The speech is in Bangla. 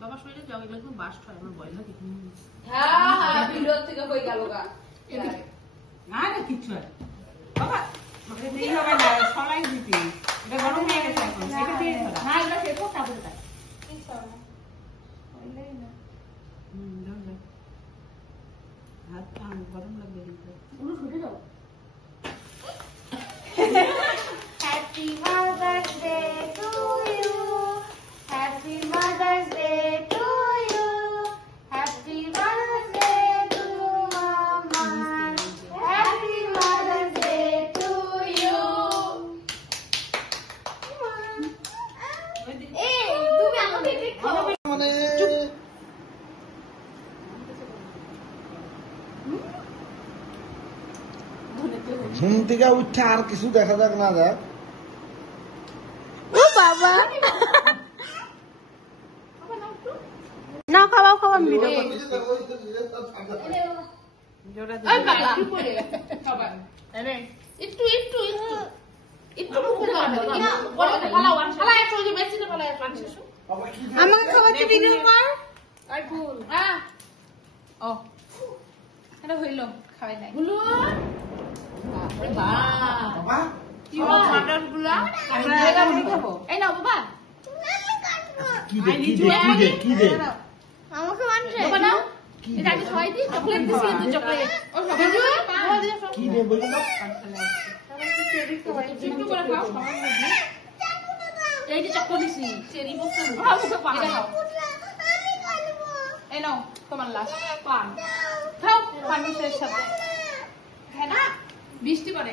বাবা শরীরে জগ এগুলো একদম বাস্ট হয় আমার ভয় লাগে। হ্যাঁ ভিডিও থেকে কই গেল গা না না কিছু আর বাবা আমাকে দেই হবে না সলাই দিতে এটা গরম হয়ে গেছে এখন এটা দিয়ে না এগুলো শেষ করতে হবে তাই কিছু না ওইলাই না দাও দাও হাত গরম লাগবে কিন্তু পুরো ছুটে দাও। Happy Mother's Day to you. Happy Mother's Day to you. Happy Mother's Day to Mama. Happy Mother's Day to you. Hey, তুমি আমাকে দেখো। ঘুম থেকে উঠে আর কিছু দেখা যাক না যাক ও বাবা নাও খাওয়া খাওয়া ভিডিও করো জোড়া ওই দিয়ে বাবা কি করে সবাই আরে একটু একটু একটু একটু মুখে দাও না বড় ফালাও ফালা একটু যে বেশি না ফালা একটু আনছিস আমাকে খাওয়াতে ভিডিও কর আই ফুল ও এটা হইলো খাওয়াই নাই গুলো বাবা বাবা কি মাটার গুলা আমরা এটা খাবো এই নাও বাবা কি দে কি দে কি দে কি দে আমাকে মানছে বাবা নাও এটা আগে খাওয়াই দি চকলেট দিছি কিন্তু চকলেট ও সবাই কি দে বলি না একটু করে খাও সবার মধ্যে এই যে চকলেট দিছি চেরি বসে মুখে পান খাও এই নাও তোমার লাস্ট পান খাও পানির সাথে হ্যাঁ না বৃষ্টি করে